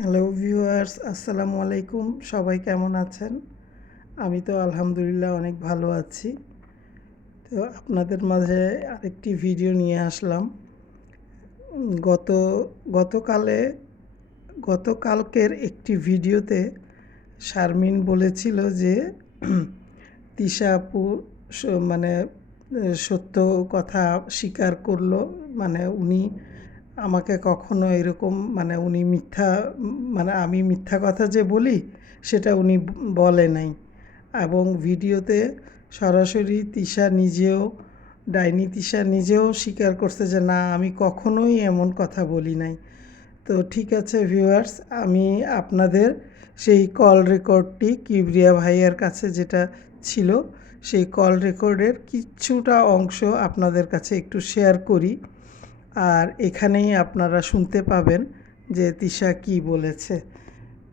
Hello viewers, আসসালামু আলাইকুম। সবাই কেমন আছেন? আমি তো আলহামদুলিল্লাহ অনেক ভালো আছি। তো আপনাদের মাঝে আরেকটি ভিডিও নিয়ে আসলাম। গত গতকালে গতকালকের একটি ভিডিওতে শারমিন বলেছিল যে তিশা আপু মানে সত্য কথা স্বীকার করলো। মানে উনি আমাকে কখনো এরকম মানে উনি মিথ্যা মানে আমি মিথ্যা কথা যে বলি সেটা উনি বলে নাই। এবং ভিডিওতে সরাসরি তিশা নিজেও ডাইনি তিশা নিজেও স্বীকার করছে যে না, আমি কখনোই এমন কথা বলি নাই। তো ঠিক আছে ভিউয়ার্স, আমি আপনাদের সেই কল রেকর্ডটি কিবরিয়া ভাইয়ার কাছে যেটা ছিল সেই কল রেকর্ডের কিছুটা অংশ আপনাদের কাছে একটু শেয়ার করি। আর এখানেই আপনারা শুনতে পাবেন যে তিশা কি বলেছে।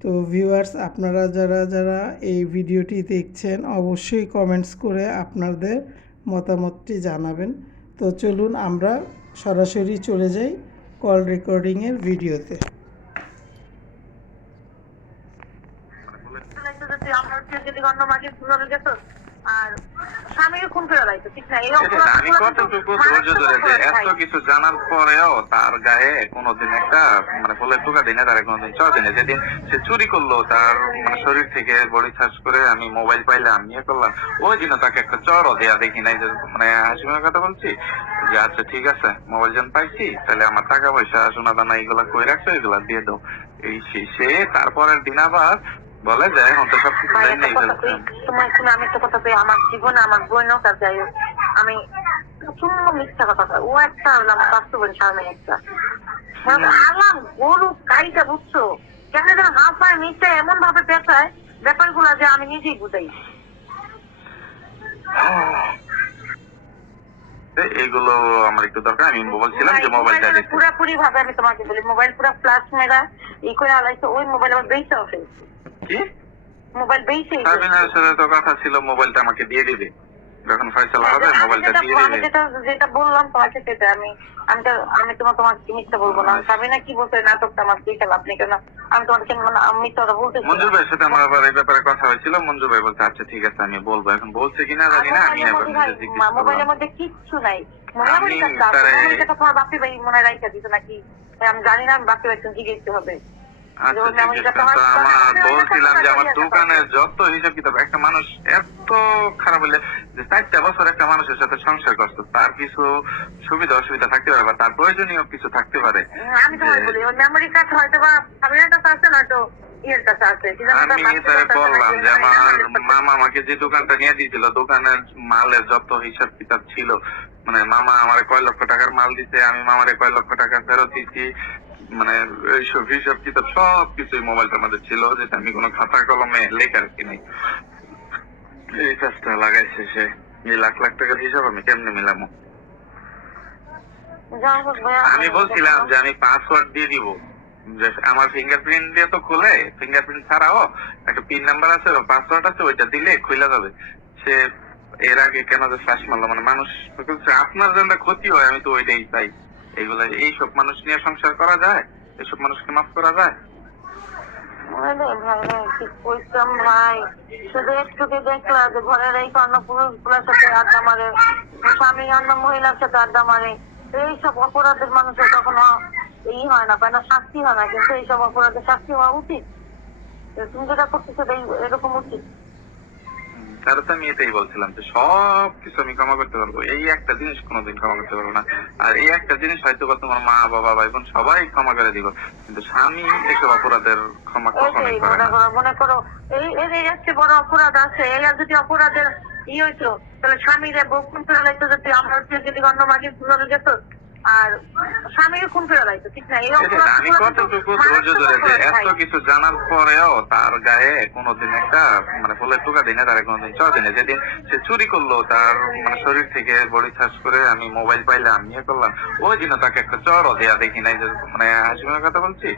তো ভিউয়ার্স, আপনারা যারা যারা এই ভিডিওটি দেখছেন অবশ্যই কমেন্টস করে আপনাদের মতামতটি জানাবেন। তো চলুন আমরা সরাসরি চলে যাই কল রেকর্ডিংয়ের ভিডিওতে। আর স্বামীকে খুন করে লাইতো, ঠিক না? আমি কতটুকু ধৈর্য ধরে যে এত কিছু জানার পরেও তার গায়ে কোনোদিন একটা মানে বলে টুকা দিনে তার কোনোদিন চড় দিনে। যেদিন সে চুরি করলো তার মানে শরীর থেকে বডি সার্চ করে আমি মোবাইল পাইলাম ইয়ে করলাম, ওই দিনও তাকে একটা চড়ও দেয়া দেখি নাই। যে মানে হাসিমের কথা বলছি যে আচ্ছা ঠিক আছে মোবাইল যখন পাইছি তাহলে আমার টাকা পয়সা সোনা দানা এগুলা কই রাখছো এগুলা দিয়ে দাও। এই সে তারপরের দিন আবার বলে যে এখন তো সবকিছু নেই ফেলছে। আমি একটা কথা বলি, আমার জীবনে আমার বোনও কাজ যাই হোক, আমি প্রচন্ড মিথ্যা কথা কই। ও একটা আমার বাস্তবন স্বামী একটা আলাম গরু গাড়িটা, বুঝছো? কেন যেন হাফায় মিথ্যা এমন ভাবে পেঁচায় ব্যাপারগুলা যে আমি নিজেই বুঝাই। এইগুলো আমার একটু দরকার। আমি বলছিলাম যে মোবাইলটা পুরাপুরি ভাবে আমি তোমাকে বলি, মোবাইল পুরা ফ্লাশ মেরা ই করে আলাইছে। ওই মোবাইল আমার বেঁচে ফেলছে। কি মোবাইল বেঁচে সাবিনার সাথে তো কথা ছিল মোবাইলটা আমাকে দিয়ে দিবে যখন ফয়সালা হবে মোবাইলটা দিয়ে আমি দিবে। যেটা বললাম তোমাকে সেটা আমি আমি তো আমি তোমাকে মিথ্যা বলবো না। সাবিনা কি বলছে নাটকটা আমার দেখে লাভ নেই, কেন আমি তোমাকে আমি তো ওরা বলতে মঞ্জু ভাইয়ের সাথে আমার আবার এই ব্যাপারে কথা হয়েছিল। মঞ্জু ভাই বলছে আচ্ছা ঠিক আছে আমি বলবো। এখন বলছে কিনা জানি না। আমি মোবাইলের মধ্যে কিচ্ছু নাই। তোমার বাপি ভাই মনে রাইখা দিত নাকি আমি জানি না। আমি বাপি ভাই জিজ্ঞেস হবে। বলছিলাম যে আমার দোকানের যত হিসাব কিতাব, একটা মানুষ এত খারাপ হইলে যে 4টা বছর একটা মানুষের সাথে সংসার করতো, তার কিছু সুবিধা অসুবিধা থাকতে পারে বা তার প্রয়োজনীয় কিছু থাকতে পারে। আমি তোমার বলি ওই মেমোরি কার্ড হয়তো বা সাবিনার কাছে আছে, নয়তো ইয়ের কাছে আছে। আমি তাই বললাম যে আমার মামা আমাকে যে দোকানটা নিয়ে দিয়েছিল দোকানের মালের যত হিসাব কিতাব ছিল, মানে মামা আমার কয় লক্ষ টাকার মাল দিতে, আমি মামারে কয় লক্ষ টাকা ফেরত দিচ্ছি, মানে এইসব হিসাব কিতাব সবকিছুই মোবাইলটার মধ্যে ছিল, যেটা আমি কোনো খাতা কলমে লেখা রাখি নাই। এই কাজটা লাগাইছে সে। এই লাখ লাখ টাকার হিসাব আমি কেমনে মিলামো? আমি বলছিলাম যে আমি পাসওয়ার্ড দিয়ে দিব, যে আমার ফিঙ্গারপ্রিন্ট দিয়ে তো খুলে, ফিঙ্গারপ্রিন্ট ছাড়াও একটা পিন নাম্বার আছে পাসওয়ার্ড আছে, ওইটা দিলে খুলে যাবে। সে এর আগে কেন যে ফ্ল্যাশ মারলো, মানে মানুষ আপনার যেন ক্ষতি হয় আমি তো ওইটাই চাই। এইগুলা এইসব মানুষ নিয়ে সংসার করা যায়? এসব মানুষকে মাফ করা যায়? ভাই শুধু একটু দেখলা যে ঘরের এই অন্য পুরুষগুলোর সাথে আড্ডা মারে, স্বামী অন্য মহিলার সাথে আড্ডা মারে, এইসব অপরাধের মানুষের কখনো এই হয় না, পায় না, শাস্তি হয় না। কিন্তু এইসব অপরাধের শাস্তি হওয়া উচিত। তুমি যেটা করতেছো এরকম উচিত। তাহলে তো আমি এটাই বলছিলাম যে সব কিছু আমি ক্ষমা করতে পারবো, এই একটা জিনিস কোনোদিন ক্ষমা করতে পারবো না। আর এই একটা জিনিস হয়তো তোমার মা বাবা ভাই বোন সবাই ক্ষমা করে দিব, কিন্তু স্বামী এসব অপরাধের ক্ষমা কখনোই করে না। মনে করো এই হচ্ছে বড় অপরাধ আছে। এই যদি অপরাধের হইতো তাহলে স্বামীরা বউ খুন করে লাইতো, যদি আমরা যদি অন্য মাঝে ভুলে যেত আর স্বামীকে খুন করে লাইতো, ঠিক না? আমি কতটুকু ধৈর্য ধরে যে এত কিছু জানার পরেও তার গায়ে কোনোদিন একটা মানে বলে টুকা দিনে তার কোনোদিন চড় দিনে। যেদিন সে চুরি করলো তার মানে শরীর থেকে বডি সার্চ করে আমি মোবাইল পাইলাম ইয়ে করলাম, ওই দিনও তাকে একটা চড়ও দেয়া দেখি নাই। যে মানে হাসিমের কথা বলছি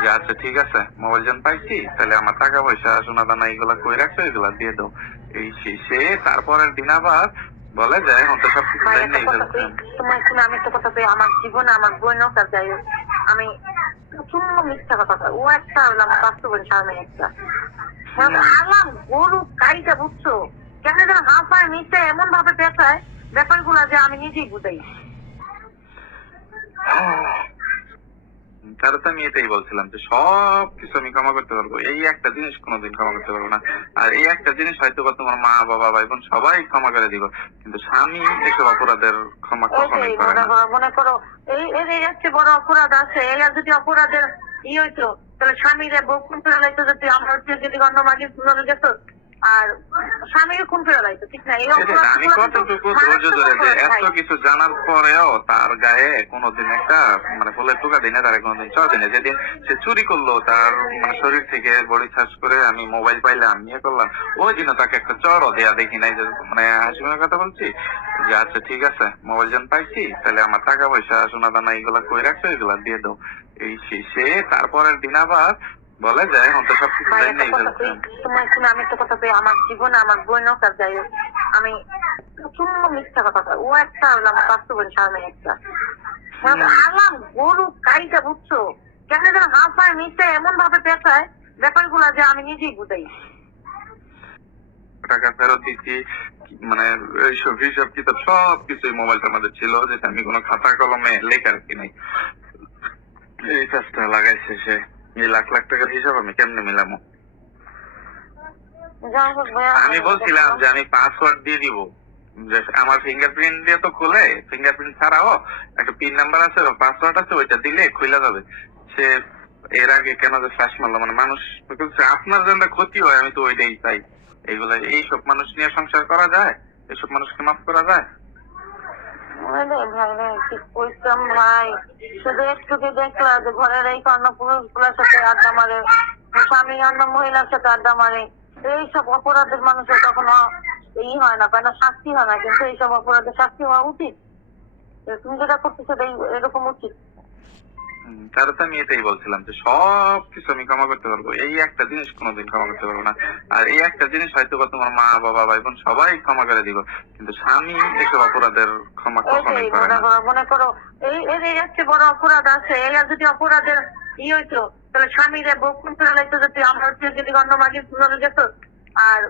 যে আচ্ছা ঠিক আছে মোবাইল যখন পাইছি তাহলে আমার টাকা পয়সা সোনা দানা এগুলা কই রাখছো এগুলা দিয়ে দাও। এই সে তারপরের দিন আবার বলে যে এখন তো সবকিছু নেই ফেলছে। আমি একটা কথা বলি, আমার জীবনে আমার বোনও কাজ যাই হোক, আমি প্রচন্ড মিথ্যা কথা কয়। ও একটা আর আমার বাস্তবের স্বামী একটা। আলাম গরু গাড়িটা বুঝছো কেন যেন হাঁপায় মিথ্যা এমন ভাবে পেঁচায় ব্যাপারগুলা যে আমি নিজেই বুঝাই। তাহলে তো আমি এটাই বলছিলাম যে সব কিছু আমি ক্ষমা করতে পারবো, এই একটা জিনিস কোনোদিন ক্ষমা করতে পারবো না। আর এই একটা জিনিস হয়তো বা তোমার মা বাবা ভাই বোন সবাই ক্ষমা করে দিব, কিন্তু স্বামী এসব অপরাধের ক্ষমা কখনোই করে না। মনে করো এই হচ্ছে বড় অপরাধ আছে। এরা যদি অপরাধের হইতো তাহলে স্বামীরে বউ খুন করে লাইতো, যদি আমরা যদি অন্য মাঝে শুনে যেত আর স্বামীর খুন করে লাইতো, ঠিক না? এই আমি কতটুকু ধৈর্য ধরে যে এত কিছু জানার পরেও তার গায়ে কোনোদিন একটা ফুলের টোকা দিনে, তার কোনোদিন চর দিনে। যেদিন সে চুরি করলো, তার শরীর থেকে বডি সার্চ করে আমি মোবাইল পাইলাম, নিয়ে করলাম, ওই দিনও তাকে একটা চরও দেয়া দেখি নাই। যে হাসি মনের কথা বলছি যে আচ্ছা ঠিক আছে, মোবাইল যখন পাইছি তাহলে আমার টাকা পয়সা সোনা দানা এগুলা কই রাখছো, এগুলা দিয়ে দাও। এই সে তারপরের দিন আবার বলে যায় এখন তো সবকিছু জানি তোমার শুনে আমি একটা কথা পেয়ে আমার জীবনে আমার বোনও কাজ যাই হোক আমি প্রচন্ড মিথ্যা কথা কয়। ও একটা আর আমার বাস্তবের স্বামী একটা। আলাম গরু গাড়িটা বুঝছো কেন যেন হাঁপায় মিথ্যা এমন ভাবে পেঁচায় ব্যাপারগুলা যে আমি নিজেই বুঝাই। টাকা ফেরত দিচ্ছি, এইসব হিসাব কিতাব সবকিছু মোবাইলটার মধ্যে ছিল, যেটা আমি কোনো খাতা কলমে লেখা রাখি নাই। এই কাজটা লাগাইছে সে। এই লাখ লাখ টাকার হিসাব আমি কেমনে মিলামো? আমি বলছিলাম যে আমি পাসওয়ার্ড দিয়ে দিব, যে আমার ফিঙ্গারপ্রিন্ট দিয়ে তো খোলে, ফিঙ্গারপ্রিন্ট ছাড়াও একটা পিন নাম্বার আছে, পাসওয়ার্ড আছে, ওইটা দিলে খুলে যাবে। সে এর আগে কেন যে ফ্ল্যাশ মারলো, মানুষ আপনার যেন ক্ষতি হয়, আমি তো ওইটাই চাই। এইগুলা এইসব মানুষ নিয়ে সংসার করা যায়? এসব মানুষকে মাফ করা যায়? ভাই শুধু একটু দেখলা যে ঘরের এই অন্য পুরুষ গুলার সাথে আড্ডা মারে, স্বামী অন্য মহিলার সাথে আড্ডা মারে, এইসব অপরাধের মানুষের কখনো হয় না, পায় না, শাস্তি হয় না। কিন্তু এইসব অপরাধের শাস্তি হওয়া উচিত। তুমি যেটা করতেছো এরকম উচিত। তাহলে তো আমি এটাই বলছিলাম যে সব কিছু আমি ক্ষমা করতে পারবো, এই একটা জিনিস কোনোদিন ক্ষমা করতে পারবো না। আর এই একটা জিনিস হয়তো বা তোমার মা বাবা ভাই বোন সবাই ক্ষমা করে দিব, কিন্তু স্বামী এসব অপরাধের ক্ষমা কখনোই করে না। মনে করো এই হচ্ছে বড় অপরাধ আছে। এরা যদি অপরাধের হইতো তাহলে স্বামীরে বউ খুন করে লাইতো, যদি আমরা যদি অন্য মাঝে শুনে যেত আর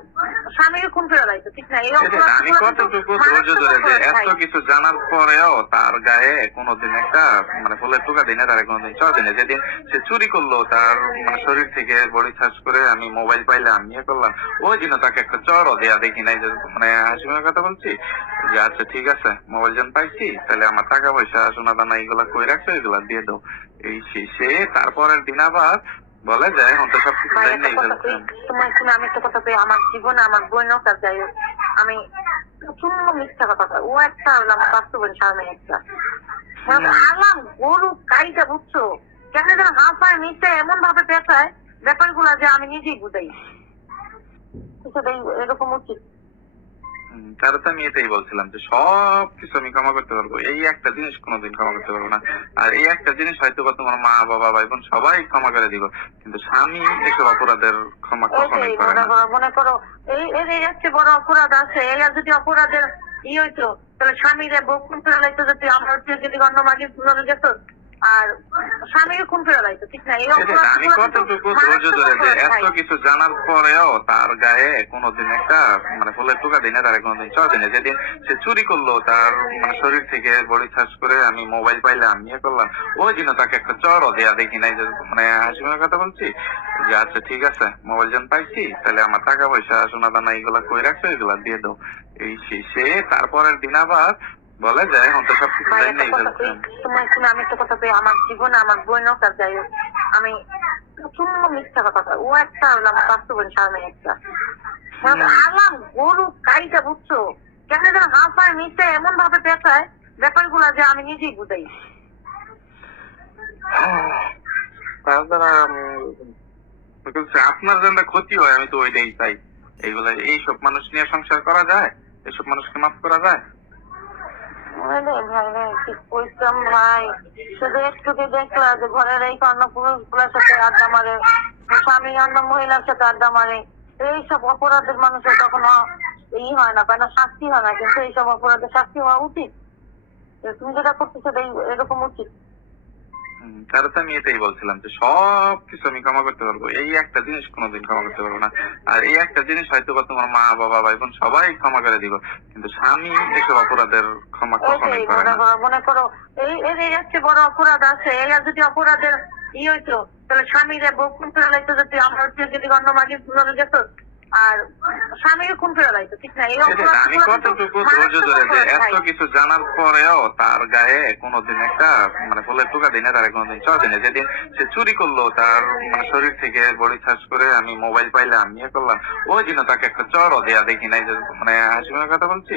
স্বামীর খুন করে লাইতো, ঠিক না? আমি কতটুকু ধৈর্য ধরে যে এত কিছু জানার পরেও তার গায়ে কোনোদিন একটা ফুলের টোকা দিনে, তার কোনোদিন চর দিনে। যেদিন সে চুরি করলো, তার শরীর থেকে বডি সার্চ করে আমি মোবাইল পাইলাম, নিয়ে করলাম, ওই দিনও তাকে একটা চরও দেয়া দেখি নাই। যে হাসি মনের কথা বলছি যে আচ্ছা ঠিক আছে, মোবাইল যখন পাইছি তাহলে আমার টাকা পয়সা সোনা দানা এগুলা কই রাখছো, এগুলা দিয়ে দাও। এই সে তারপরের দিন আবার বলে যায় এখন তো সবকিছু জানি। তোমার শুনে আমি একটা কথা পেয়ে আমার জীবনে আমার বোনও কাজ যাই হোক আমি প্রচন্ড মিথ্যা কথা কয়। ও একটা আর আমার বাস্তবের স্বামী একটা। আলাম গরু গাড়িটা বুঝছো কেন যেন হাঁপায় মিথ্যা এমন ভাবে পেঁচায় ব্যাপারগুলা যে আমি নিজেই বুঝাই। এরকম উচিত। তাহলে তো আমি এটাই বলছিলাম যে সব কিছু আমি ক্ষমা করতে পারবো, এই একটা জিনিস কোনোদিন ক্ষমা করতে পারবো না। আর এই একটা জিনিস হয়তো বা তোমার মা বাবা ভাই বোন সবাই ক্ষমা করে দিব, কিন্তু স্বামী এসব অপরাধের ক্ষমা কখনোই করে না। মনে করো এই হচ্ছে বড় অপরাধ আছে। এরা যদি অপরাধের হইতো তাহলে স্বামীরে বউ খুন করে লাইতো, যদি আমরা যদি অন্য মাঝে শুনে যেত আর স্বামীর খুন করে লাইতো, ঠিক না? আমি কতটুকু ধৈর্য ধরে যে এত কিছু জানার পরেও তার গায়ে কোনোদিন একটা ফুলের টোকা দিনে, তার কোনোদিন চর দিনে। যেদিন সে চুরি করলো, তার শরীর থেকে বডি সার্চ করে আমি মোবাইল পাইলাম, নিয়ে করলাম, ওই দিনও তাকে একটা চরও দেয়া দেখি নাই। যে হাসি মনের কথা বলছি যে আচ্ছা ঠিক আছে, মোবাইল যখন পাইছি তাহলে আমার টাকা পয়সা সোনা দানা এগুলা কই রাখছো, এগুলা দিয়ে দাও। এই সে তারপরের দিন আবার বলে যায় এখন তো সবকিছু জানি। তোমার শুনে আমি একটা কথা পেয়ে আমার জীবনে আমার বোনও কাজ যাই হোক আমি প্রচন্ড মিথ্যা কথা কয়। ও একটা আর আমার বাস্তবের স্বামী একটা। আলাম গরু গাড়িটা বুঝছো কেন যেন হাঁপায় মিথ্যা এমন ভাবে পেঁচায় ব্যাপারগুলা যে আমি নিজেই বুঝাই। আপনার যেন ক্ষতি হয়, আমি তো ওইটাই চাই। এইগুলা এইসব মানুষ নিয়ে সংসার করা যায়? এসব মানুষকে মাফ করা যায়? ভাই শুধু একটু দেখলা যে ঘরের এই অন্য পুরুষ গুলার সাথে আড্ডা মারে, স্বামী অন্য মহিলার সাথে আড্ডা মারে, এইসব অপরাধের মানুষের কখনো হয় না, পায় না, শাস্তি হয় না। কিন্তু এইসব অপরাধের শাস্তি হওয়া উচিত। তুমি যেটা করতেছো এরকম উচিত। তার তো আমি এটাই বলছিলাম যে সব কিছু আমি ক্ষমা করতে পারবো, এই একটা জিনিস কোনোদিন ক্ষমা করতে পারবো না। আর এই একটা জিনিস হয়তো বা তোমার মা বাবা ভাই বোন সবাই ক্ষমা করে দিব, কিন্তু স্বামী এসব অপরাধের ক্ষমা কখনোই ওইটাই করে না। মনে করো এই এর এর চেয়ে বড় অপরাধ আছে। এরা যদি অপরাধের হইতো তাহলে স্বামীরা বউ খুন করে লাইতো, যদি আমরা যদি অন্য মাঝে ধরে যেত আর স্বামীও খুন করে লাইতো, ঠিক না? এই সেটাই, আমি কতটুকু ধৈর্য ধরে যে এত কিছু জানার পরেও তার গায়ে কোনোদিন একটা ফুলের টোকা দিনে, তার কোনোদিন চড় দিনে। যেদিন সে চুরি করলো, তার শরীর থেকে বডি সার্চ করে আমি মোবাইল পাইলাম, ইয়ে করলাম, ওই দিনও তাকে একটা চড়ও দেয়া দেখি নাই। যে হাসি মনে কথা বলছি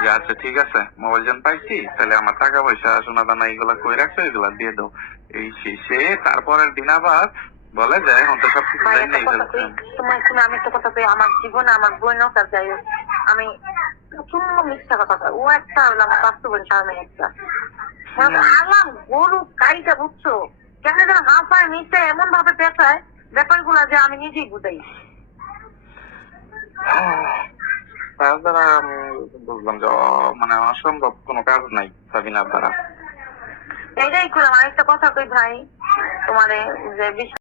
যে আচ্ছা ঠিক আছে, মোবাইল যখন পাইছি তাহলে আমার টাকা পয়সা সোনা দানা এগুলা কই রাখছো, এগুলা দিয়ে দাও। এই সে তারপরের দিন আবার বলে যে এখন তো সবকিছু ভাই, জানি একটা কথা কই, তোমার শুনে আমি একটা কথা কই, আমার জীবনে আমার বোনও কাজ যাই হোক, আমি প্রচন্ড মিথ্যা কথা কই। ও একটা হলাম বাস্তবের সামনে একটা আলাম গরু গাড়িটা, বুঝছো? কেন যেন হাঁপায় নিচে এমন ভাবে পেঁচায় ব্যাপারগুলা যে আমি নিজেই বুঝাই। তার দ্বারা আমি বুঝলাম যে অসম্ভব কোনো কাজ নাই সাবিনার দ্বারা। এটাই করলাম। আরেকটা কথা কই ভাই, তোমারে যে